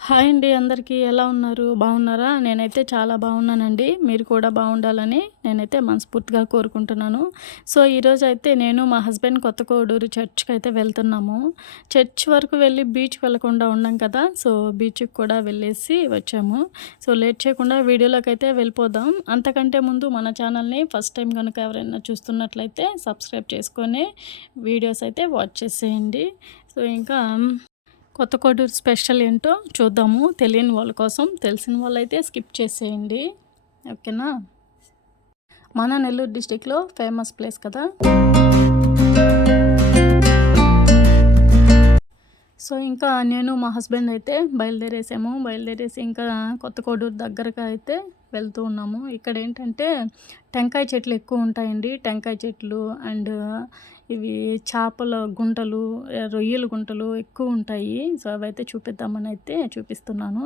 Hi అండి, అందరికీ ఎలా ఉన్నారు? బాగున్నారా? నేనైతే చాలా బాగున్నానండి. మీరు కూడా బాగుండాలని నేనైతే మనస్ఫూర్తిగా కోరుకుంటున్నాను. సో, ఈరోజు అయితే నేను మా హస్బెండ్ కొత్త కోడూరు చర్చ్‌కి అయితే వెళ్తున్నాము. చర్చ్ వరకు వెళ్ళి బీచ్‌కి వెళ్ళకుండా ఉండం కదా! సో, బీచ్‌కి కూడా వెళ్ళేసి వచ్చాము. సో, లేట్ చేయకుండా వీడియోలోకి అయితే వెళ్ళిపోదాం. అంతకంటే ముందు మన ఛానల్‌ని ఫస్ట్ టైం కనుక ఎవరైనా చూస్తున్నట్లయితే సబ్స్క్రైబ్ చేసుకొని వీడియోస్ అయితే వాచ్ చేసేయండి. సో, ఇంకా కొత్త కోడూరు స్పెషల్ ఏంటో చూద్దాము. తెలియని వాళ్ళ కోసం, తెలిసిన వాళ్ళైతే స్కిప్ చేసేయండి. ఓకేనా? మన నెల్లూరు డిస్టిక్లో ఫేమస్ ప్లేస్ కదా. సో, ఇంకా నేను మా హస్బెండ్ అయితే బయలుదేరేసి ఇంకా కొత్త కోడూరు దగ్గరగా అయితే వెళ్తూ ఉన్నాము. ఇక్కడ ఏంటంటే టెంకాయ చెట్లు ఎక్కువ ఉంటాయండి. టెంకాయ చెట్లు అండ్ ఇవి చేపల గుంటలు, రొయ్యల గుంటలు ఎక్కువ ఉంటాయి. సో, అవైతే చూపిద్దామని అయితే చూపిస్తున్నాను.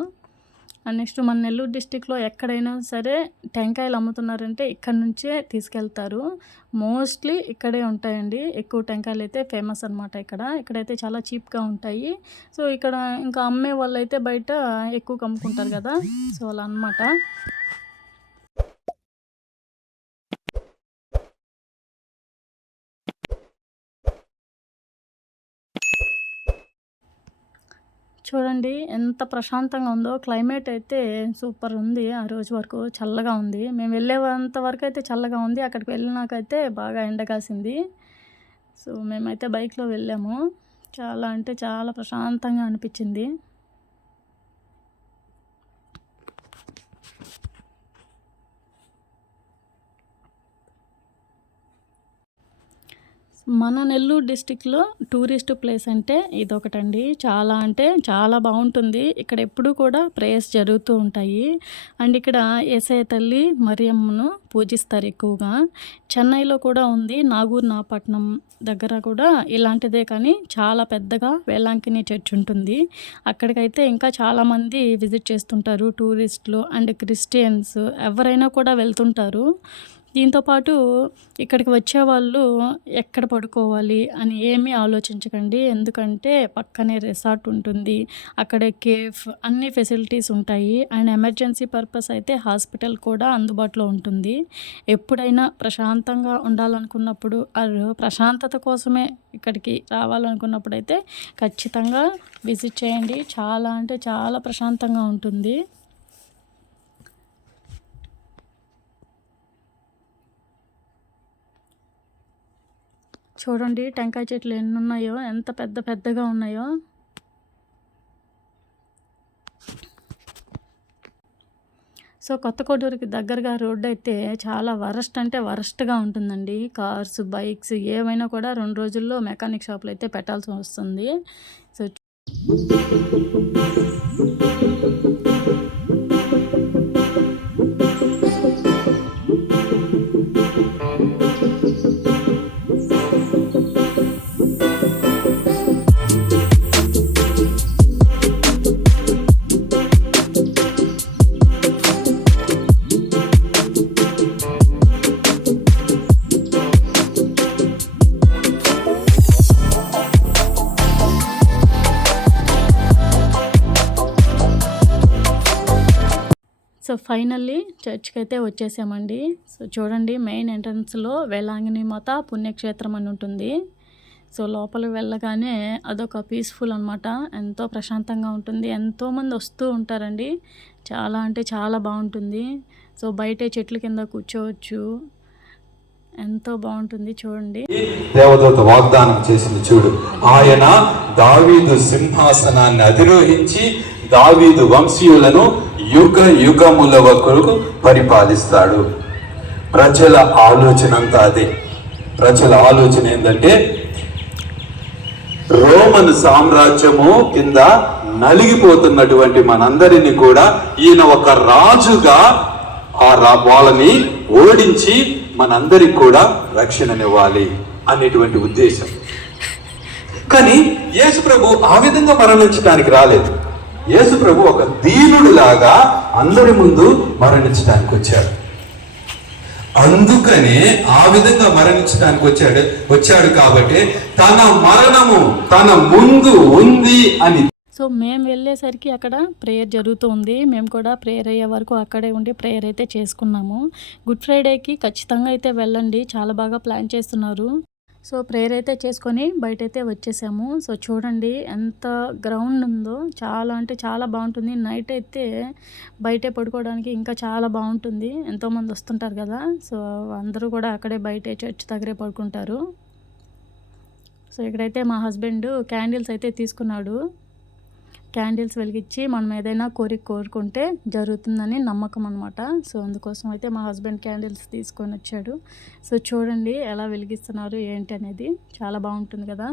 అండ్ నెక్స్ట్ మన నెల్లూరు డిస్టిక్లో ఎక్కడైనా సరే టెంకాయలు అమ్ముతున్నారంటే ఇక్కడ నుంచే తీసుకెళ్తారు. మోస్ట్లీ ఇక్కడే ఉంటాయండి. ఎక్కువ టెంకాయలు అయితే ఫేమస్ అనమాట. ఇక్కడైతే చాలా చీప్గా ఉంటాయి. సో, ఇక్కడ ఇంకా అమ్మే వాళ్ళు అయితే బయట ఎక్కువ అమ్ముకుంటారు కదా. సో, అలా అనమాట. చూడండి ఎంత ప్రశాంతంగా ఉందో. క్లైమేట్ అయితే సూపర్ ఉంది. ఆ రోజు వరకు చల్లగా ఉంది. మేము వెళ్ళేంత వరకు అయితే చల్లగా ఉంది. అక్కడికి వెళ్ళినాకైతే బాగా ఎండ కాసింది. సో, మేమైతే బైక్లో వెళ్ళాము. చాలా అంటే చాలా ప్రశాంతంగా అనిపించింది. మన నెల్లూరు డిస్టిక్లో టూరిస్ట్ ప్లేస్ అంటే ఇదొకటండి. చాలా అంటే చాలా బాగుంటుంది. ఇక్కడ ఎప్పుడూ కూడా ప్రేయర్స్ జరుగుతూ ఉంటాయి. అండ్ ఇక్కడ యేసయ్య తల్లి మరియమ్మను పూజిస్తారు ఎక్కువగా. చెన్నైలో కూడా ఉంది. నాగూర్ నాపట్నం దగ్గర కూడా ఇలాంటిదే, కానీ చాలా పెద్దగా వేలాంకిని చర్చ్ ఉంటుంది. అక్కడికైతే ఇంకా చాలామంది విజిట్ చేస్తుంటారు. టూరిస్టులు అండ్ క్రిస్టియన్స్ ఎవరైనా కూడా వెళ్తుంటారు. దీంతోపాటు ఇక్కడికి వచ్చేవాళ్ళు ఎక్కడ పడుకోవాలి అని ఏమీ ఆలోచించకండి. ఎందుకంటే పక్కనే రిసార్ట్ ఉంటుంది. అక్కడే కేఫ్ అన్ని ఫెసిలిటీస్ ఉంటాయి. అండ్ ఎమర్జెన్సీ పర్పస్ అయితే హాస్పిటల్ కూడా అందుబాటులో ఉంటుంది. ఎప్పుడైనా ప్రశాంతంగా ఉండాలనుకున్నప్పుడు ప్రశాంతత కోసమే ఇక్కడికి రావాలనుకున్నప్పుడు అయితే ఖచ్చితంగా విజిట్ చేయండి. చాలా అంటే చాలా ప్రశాంతంగా ఉంటుంది. చూడండి టెంకాయ చెట్లు ఎన్ని ఉన్నాయో, ఎంత పెద్ద పెద్దగా ఉన్నాయో. సో, కొత్త కోడూరుకి దగ్గరగా రోడ్డు అయితే చాలా వరస్ట్ అంటే వరస్ట్గా ఉంటుందండి. కార్స్, బైక్స్ ఏవైనా కూడా 2 రోజుల్లో మెకానిక్ షాప్లో అయితే పెట్టాల్సి వస్తుంది. సో, ఫైనల్లీ చర్చ్కి అయితే వచ్చేసామండి. సో, చూడండి మెయిన్ ఎంట్రన్స్లో వేలాంగిని మాత పుణ్యక్షేత్రం అని ఉంటుంది. సో, లోపలికి వెళ్ళగానే అదొక పీస్ఫుల్ అనమాట. ఎంతో ప్రశాంతంగా ఉంటుంది. ఎంతోమంది వస్తూ ఉంటారండి. చాలా అంటే చాలా బాగుంటుంది. సో, బయటే చెట్ల కింద కూర్చోవచ్చు. ఎంతో బాగుంటుంది. చూడండి దేవదూత వాగ్దానం చేసింది చూడు. ఆయన దావీదు సింహాసనాన్ని అధిరోహించి దావీదు వంశీయులను యుగ యుగముల వరకు పరిపాలిస్తాడు. ప్రజల ఆలోచన అంతా అదే. ప్రజల ఆలోచన ఏంటంటే రోమన్ సామ్రాజ్యము కింద నలిగిపోతున్నటువంటి మనందరినీ కూడా ఈయన ఒక రాజుగా వాళ్ళని ఓడించి మనందరికి కూడా రక్షణనివ్వాలి అనేటువంటి ఉద్దేశం. కానీ యేసు ప్రభు ఆ విధంగా మరణించడానికి రాలేదు. యేసు ప్రభు ఒక దీనుడు లాగా అందరి ముందు మరణించడానికి వచ్చాడు. అందుకనే ఆ విధంగా మరణించడానికి వచ్చాడు కాబట్టి తన మరణము తన ముందు ఉంది అని సో మేము వెళ్ళేసరికి అక్కడ ప్రేయర్ జరుగుతూ ఉంది. మేము కూడా ప్రేయర్ అయ్యే వరకు అక్కడే ఉండి ప్రేయర్ అయితే చేసుకున్నాము. గుడ్ ఫ్రైడేకి ఖచ్చితంగా అయితే వెళ్ళండి. చాలా బాగా ప్లాన్ చేస్తున్నారు. సో ప్రేయర్ అయితే చేసుకొని బయటైతే వచ్చేసాము. సో చూడండి ఎంత గ్రౌండ్ ఉందో, చాలా అంటే చాలా బాగుంటుంది. నైట్ అయితే బయటే పడుకోవడానికి ఇంకా చాలా బాగుంటుంది. ఎంతోమంది వస్తుంటారు కదా, సో అందరూ కూడా అక్కడే బయటే చర్చ్ దగ్గరే పడుకుంటారు. సో ఇక్కడైతే మా హస్బెండ్ క్యాండిల్స్ అయితే తీసుకున్నాడు. క్యాండిల్స్ వెలిగించి మనం ఏదైనా కోరిక కోరుకుంటే జరుగుతుందని నమ్మకం అనమాట. సో అందుకోసం అయితే మా హస్బెండ్ క్యాండిల్స్ తీసుకొని వచ్చాడు. సో చూడండి ఎలా వెలిగిస్తున్నారు ఏంటి అనేది, చాలా బాగుంటుంది కదా.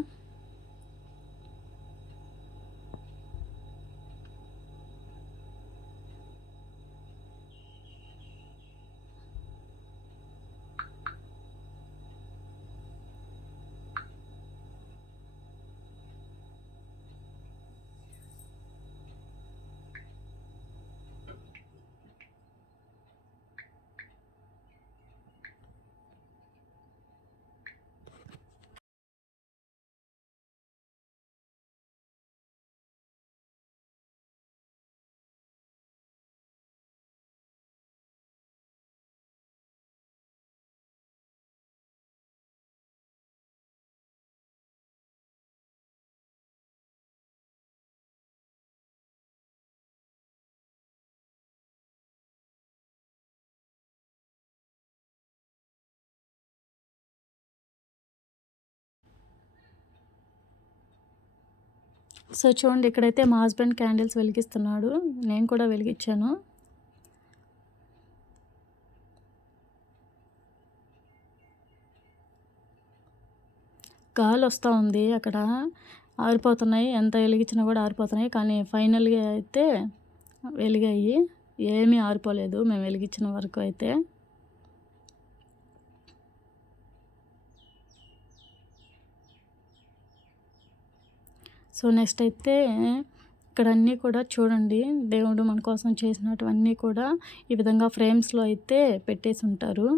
సో చూడండి ఇక్కడైతే మా హస్బెండ్ క్యాండిల్స్ వెలిగిస్తున్నాడు, నేను కూడా వెలిగించాను. గాలి వస్తూ ఉంది అక్కడ, ఆరిపోతున్నాయి. ఎంత వెలిగించినా కూడా ఆరిపోతున్నాయి. కానీ ఫైనల్గా అయితే వెలిగాయి, ఏమీ ఆరిపోలేదు మేము వెలిగించిన వరకు అయితే. సో నెక్స్ట్ అయితే ఇక్కడ అన్నీ కూడా చూడండి, దేవుడు మన కోసం చేసినటువన్నీ కూడా ఈ విధంగా ఫ్రేమ్స్లో అయితే పెట్టేసి ఉంటారు.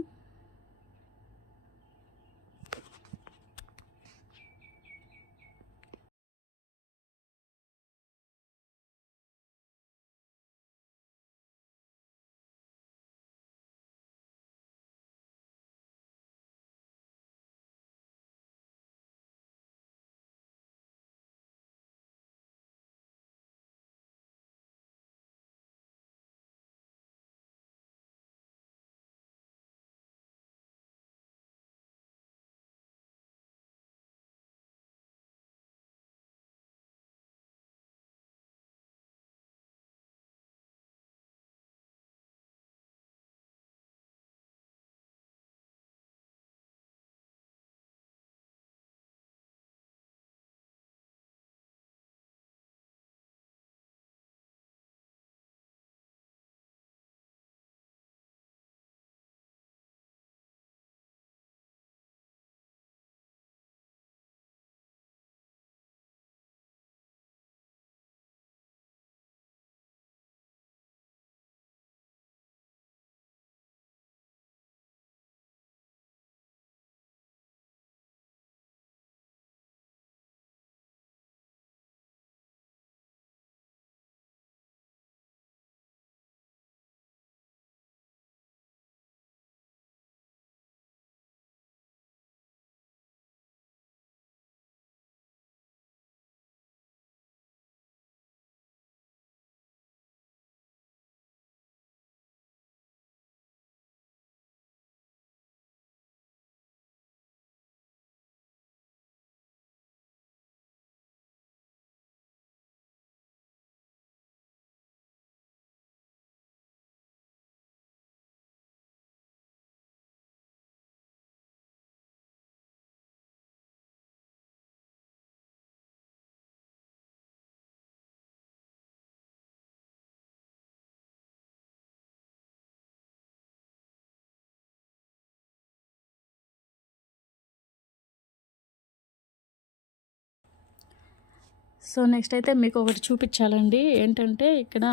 సో నెక్స్ట్ అయితే మీకు ఒకటి చూపించాలండి. ఏంటంటే ఇక్కడ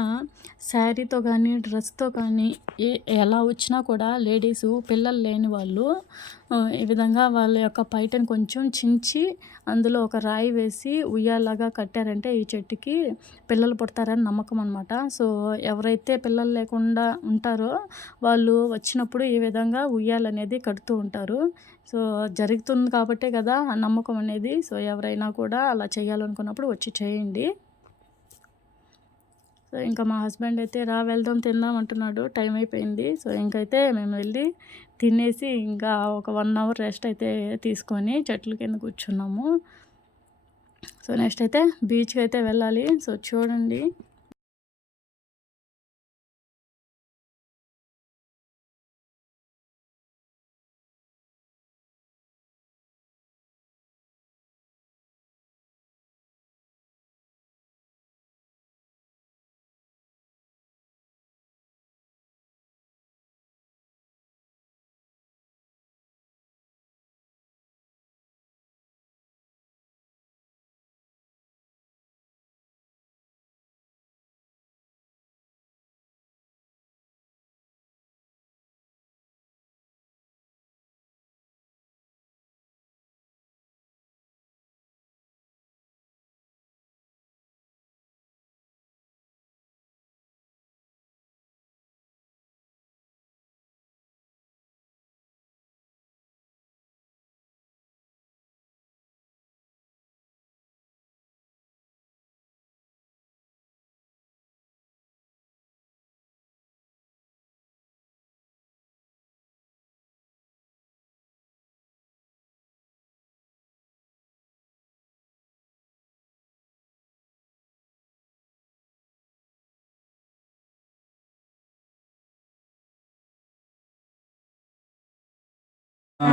శారీతో కానీ డ్రెస్తో కానీ ఎలా వచ్చినా కూడా లేడీసు పిల్లలు లేని వాళ్ళు ఈ విధంగా వాళ్ళ యొక్క పైటను కొంచెం చించి అందులో ఒక రాయి వేసి ఉయ్యాలాగా కట్టారంటే ఈ చెట్టుకి పిల్లలు పుడతారని నమ్మకం అనమాట. సో ఎవరైతే పిల్లలు లేకుండా ఉంటారో వాళ్ళు వచ్చినప్పుడు ఈ విధంగా ఉయ్యాలనేది కడుతూ ఉంటారు. సో జరుగుతుంది కాబట్టే కదా ఆ నమ్మకం అనేది. సో ఎవరైనా కూడా అలా చేయాలనుకున్నప్పుడు వచ్చి చేయండి. సో ఇంకా మా హస్బెండ్ అయితే వెళ్దాం తిందాం అంటున్నాడు. టైం అయిపోయింది. సో ఇంకైతే మేము వెళ్ళి తినేసి ఇంకా ఒక 1 అవర్ రెస్ట్ అయితే తీసుకొని చెట్ల కింద కూర్చున్నాము. సో నెక్స్ట్ అయితే బీచ్కి అయితే వెళ్ళాలి. సో చూడండి.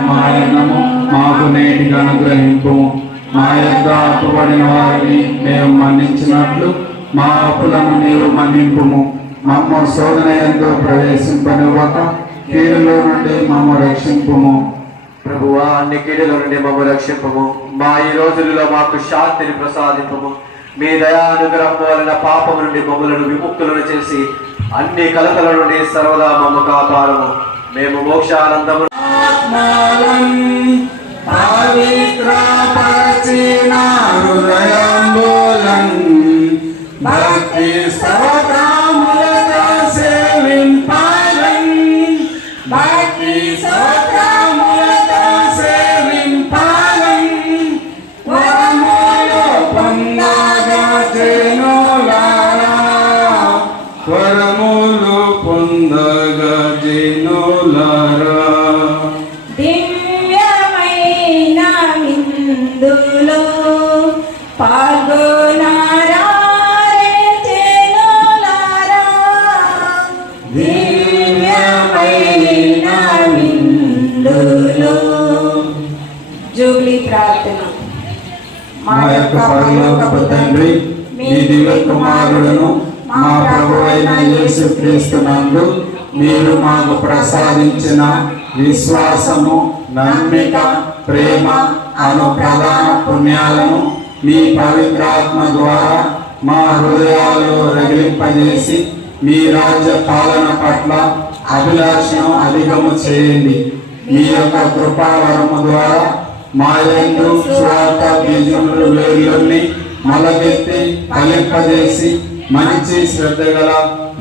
మాయనము మాకు నేటిగా అనుగ్రహింపు. మా యొక్క అప్పుబడిన వారిని మేము మన్నించినట్లు మా అప్పులను నీవు మన్నింపుము. మమ్మ శోధన యందు ప్రవేశింపనివ్వక కీడులో నుండి మమ్మ రక్షింపుము. ప్రభువా, అన్ని కీడుల నుండి మమ్మల్ని రక్షింపము. మా ఈ రోజులలో మాకు శాంతిని ప్రసాదింపము. మీ దయా అనుగ్రహం వలన పాపం నుండి మమ్మలను విముక్తులను చేసి అన్ని కలతల నుండి సర్వదా మమ్మ కాపాడము. మేము మోక్షానందము పవిత్రపరచిన హృదయంబులన్ భక్తి స్తోత్రములతో సేవింపాలన్, భక్తి స్తోత్రములతో సేవింపాలన్. వరములు పొందగా జనులారా, వరములు పొందగా జనులారా. దివ్యమైన విందులో పాల్గొనారా జనులారా, దివ్యమైన విందులో. జూబ్లీ ప్రార్థన. మా యొక్క పరలోకపు తండ్రి, మీ దివ్య కుమారులను మా ప్రభువైన యేసుక్రీస్తునందు మీరు మాకు ప్రసాదించిన విశ్వాసము, నమ్మిక, ప్రేమ అను ప్రధాన పుణ్యాలను మీ పవిత్రాత్మ ద్వారా మా హృదయాల్లో రగిలింపజేసి మీ రాజ్య పాలన పట్ల అభిలాషను అధిగము చేయండి. మీ యొక్క కృపావరము ద్వారా మా యందు స్వార్థ బీజములు వేర్లని మొలకెత్తి ఫలింపజేసి మంచి శ్రద్ధగల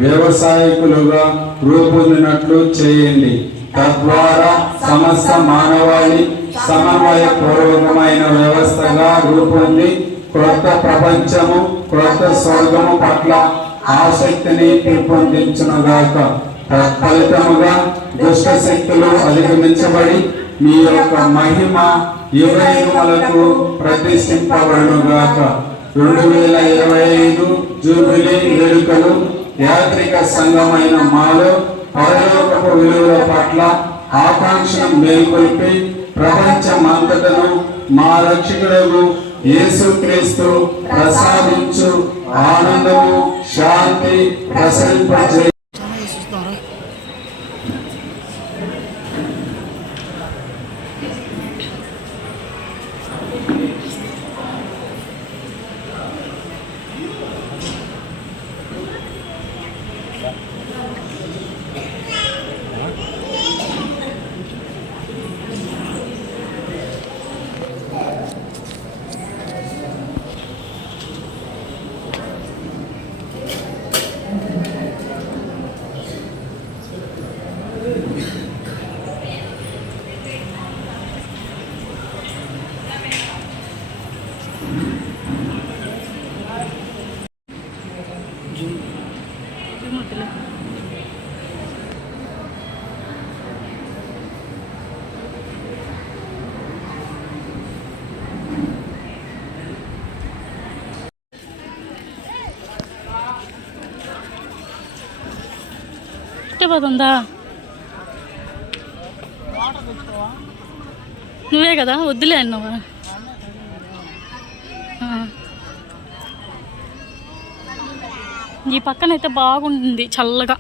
వ్యవసాయకులుగా రూపొందినట్లు చేయండి. తద్వారా సమస్త మానవాళి సమన్వయపూర్వకమైన వ్యవస్థగా రూపొంది క్రొత్త ప్రపంచము, క్రొత్త స్వర్గము పట్ల ఆసక్తిని పెంపొందించునుగాక. తత్ఫలితముగా దుష్ట శక్తులు అధిగమించబడి మీ యొక్క మహిమ యుగయుగములకు ప్రతిష్ఠింపబడునుగాక. 2025 జూబిలీ వేడుకలు యాత్రిక సంఘమైన మాలో పరలోకపు విలువల పట్ల ఆకాంక్షను మేల్కొల్పి ప్రపంచమంతటను మా రక్షకుడు యేసుక్రీస్తు ప్రసాదించు ఆనందము, శాంతి ప్రసరింపజే. ఇష్టపోతుందా? నువ్వే కదా వద్దులే అన్నావా? ఈ పక్కన అయితే బాగుంటుంది చల్లగా.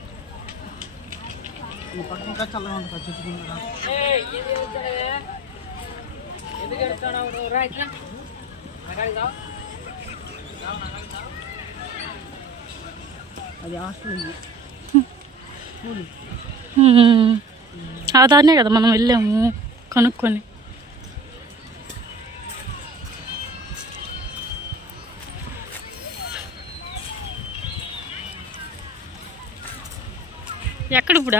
ఆ దాన్నే కదా మనం వెళ్ళాము కనుక్కొని. ఎక్కడ ఇప్పుడు?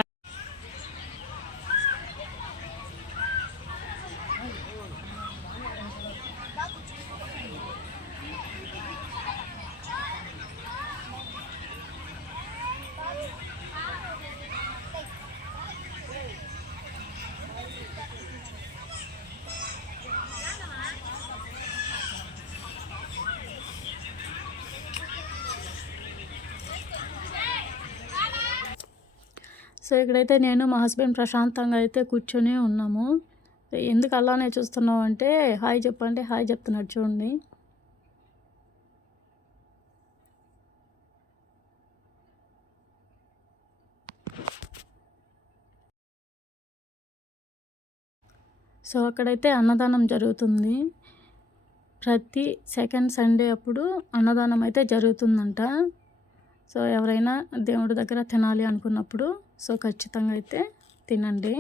సో ఇక్కడైతే నేను మా హస్బెండ్ ప్రశాంతంగా అయితే కూర్చొని ఉన్నాము. ఎందుకు అలానే చూస్తున్నావు అంటే హాయ్ చెప్పంటే హాయ్ చెప్తున్నాడు చూడండి. సో అక్కడైతే అన్నదానం జరుగుతుంది. ప్రతి సెకండ్ సండే అప్పుడు అన్నదానం అయితే జరుగుతుందంట. సో ఎవరైనా దేవుడి దగ్గర తినాలి అనుకున్నప్పుడు సో ఖచ్చితంగా అయితే తినండి.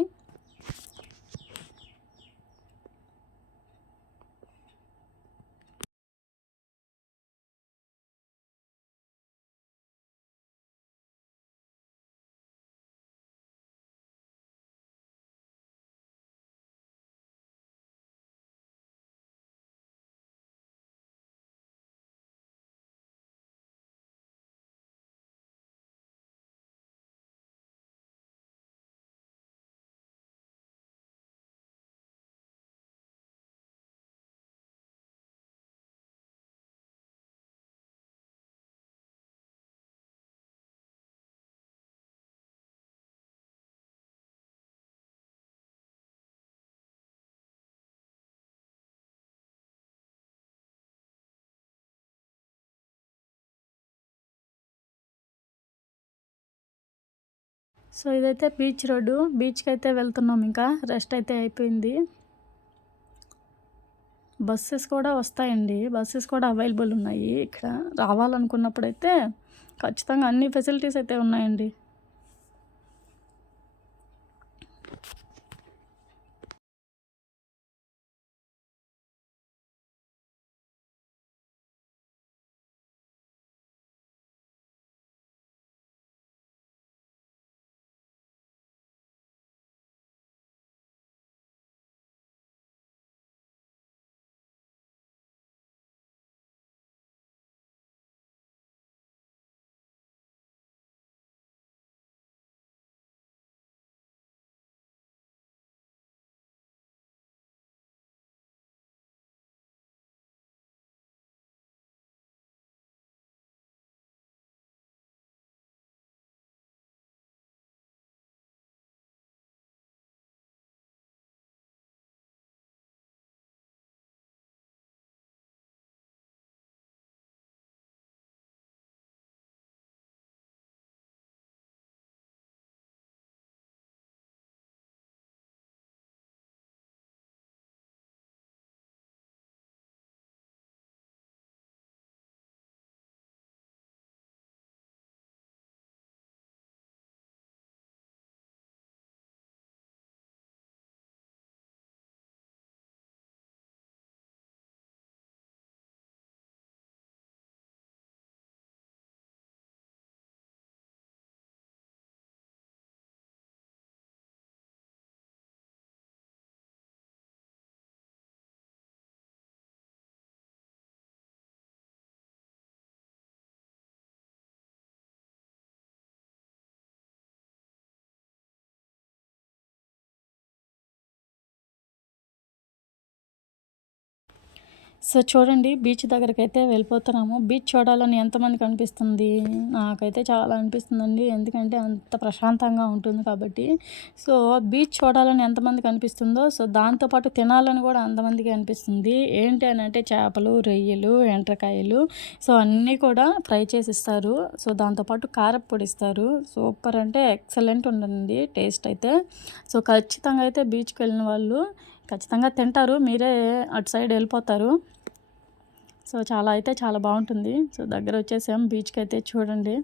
సో ఇదైతే బీచ్ రోడ్డు. బీచ్కి అయితే వెళ్తున్నాం. ఇంకా రెస్ట్ అయితే అయిపోయింది. బస్సెస్ కూడా వస్తాయండి. బస్సెస్ కూడా అవైలబుల్ ఉన్నాయి. ఇక్కడ రావాలనుకున్నప్పుడైతే ఖచ్చితంగా అన్ని ఫెసిలిటీస్ అయితే ఉన్నాయండి. సో చూడండి బీచ్ దగ్గరికి అయితే వెళ్ళిపోతున్నాము. బీచ్ చూడాలని ఎంతమందికి అనిపిస్తుంది? నాకైతే చాలా అనిపిస్తుందండి. ఎందుకంటే అంత ప్రశాంతంగా ఉంటుంది కాబట్టి. సో బీచ్ చూడాలని ఎంతమందికి అనిపిస్తుందో, సో దాంతోపాటు తినాలని కూడా అంతమందికి అనిపిస్తుంది. ఏంటి అని అంటే చేపలు, రొయ్యలు, ఎండ్రకాయలు, సో అన్నీ కూడా ఫ్రై చేసి ఇస్తారు. సో దాంతోపాటు కారప్పొడి ఇస్తారు. సూపర్ అంటే ఎక్సలెంట్ ఉంటుంది టేస్ట్ అయితే. సో ఖచ్చితంగా అయితే బీచ్కి వెళ్ళిన వాళ్ళు ఖచ్చితంగా తింటారు. మీరే అటు సైడ్ వెళ్ళిపోతారు. సో చాలా అయితే చాలా బాగుంటుంది. సో దగ్గర వచ్చేసాం బీచ్కి అయితే చూడండి.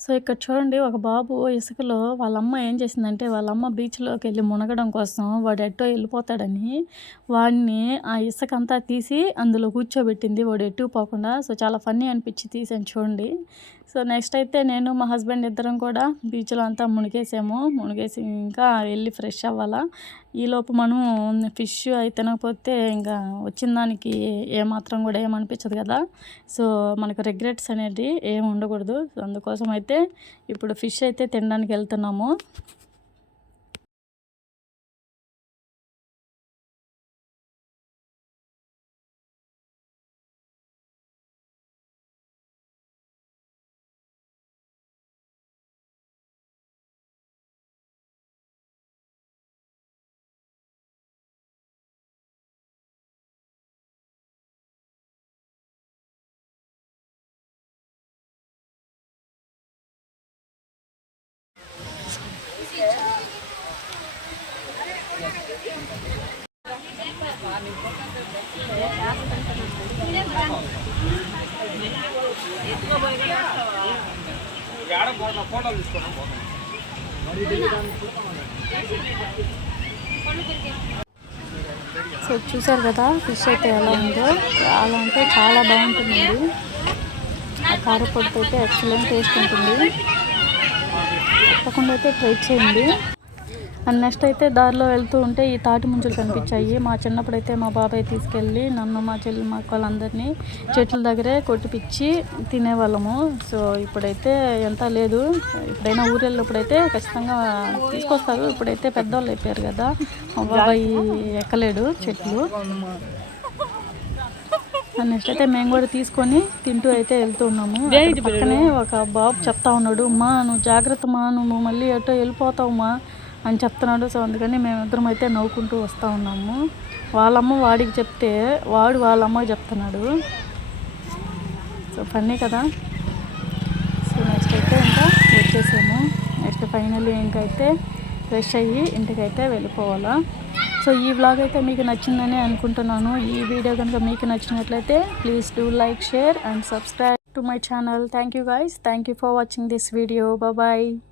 సో ఇక్కడ చూడండి, ఒక బాబు ఇసుకలో వాళ్ళ అమ్మ ఏం చేసిందంటే, వాళ్ళ అమ్మ బీచ్‌లోకి వెళ్ళి మునగడం కోసం వాడు ఎటో వెళ్ళిపోతాడని వాడిని ఆ ఇసుక అంతా తీసి అందులో కూర్చోబెట్టింది, వాడు ఎటు పోకుండా. సో చాలా ఫన్నీ అనిపించి తీసాను చూడండి. సో నెక్స్ట్ అయితే నేను మా హస్బెండ్ ఇద్దరం కూడా బీచ్లో అంతా మునిగేసి ఇంకా వెళ్ళి ఫ్రెష్ అవ్వాలా. ఈలోపు మనం ఫిష్ అయి తినకపోతే ఇంకా వచ్చిన దానికి ఏమాత్రం కూడా ఏమనిపించదు కదా. సో మనకు రిగ్రెట్స్ అనేది ఏమి ఉండకూడదు. సో అందుకోసం అయితే ఇప్పుడు ఫిష్ అయితే తినడానికి వెళ్తున్నాము. సో చూసారు కదా ఫిష్ అయితే ఎలా ఉందో. చాలా అంటే చాలా బాగుంటుందండి. ఆ కారపొడితో అయితే ఎక్సలెంట్ టేస్ట్ ఉంటుంది. తప్పకుండా అయితే ట్రై చేయండి. అండ్ నెక్స్ట్ అయితే దారిలో వెళ్తూ ఉంటే ఈ తాటి ముంజలు కనిపించాయి. మా చిన్నప్పుడు అయితే మా బాబాయ్ తీసుకెళ్ళి నన్ను, మా చెల్లి, మా వాళ్ళందరినీ చెట్ల దగ్గరే కొట్టిపిచ్చి తినేవాళ్ళము. సో ఇప్పుడైతే ఎంత లేదు. ఎప్పుడైనా ఊరు వెళ్ళినప్పుడైతే ఖచ్చితంగా తీసుకొస్తారు. ఇప్పుడైతే పెద్దవాళ్ళు అయిపోయారు కదా, మా బాబాయ్ ఎక్కలేడు చెట్లు. నెక్స్ట్ అయితే మేము కూడా తీసుకొని తింటూ అయితే వెళ్తూ ఉన్నాము. పక్కనే ఒక బాబు చెప్తా ఉన్నాడు, మా నువ్వు జాగ్రత్త మా, నువ్వు మళ్ళీ ఎటో వెళ్ళిపోతావు మా అని చెప్తున్నాడు. సో అందుకని మేమిద్దరం అయితే నవ్వుకుంటూ వస్తూ ఉన్నాము. వాళ్ళమ్మ వాడికి చెప్తే వాడు వాళ్ళమ్మకి చెప్తున్నాడు. సో ఫన్నీ కదా. సో నెక్స్ట్ అయితే ఇంకా వచ్చేసాము. నెక్స్ట్ ఫైనల్లీ ఇంకైతే ఫ్రెష్ అయ్యి ఇంటికైతే వెళ్ళిపోవాలా. సో ఈ వ్లాగ్ అయితే మీకు నచ్చిందని అనుకుంటున్నాను. ఈ వీడియో కనుక మీకు నచ్చినట్లయితే please do like, share and subscribe to my channel. Thank you guys. Thank you for watching this video. Bye bye.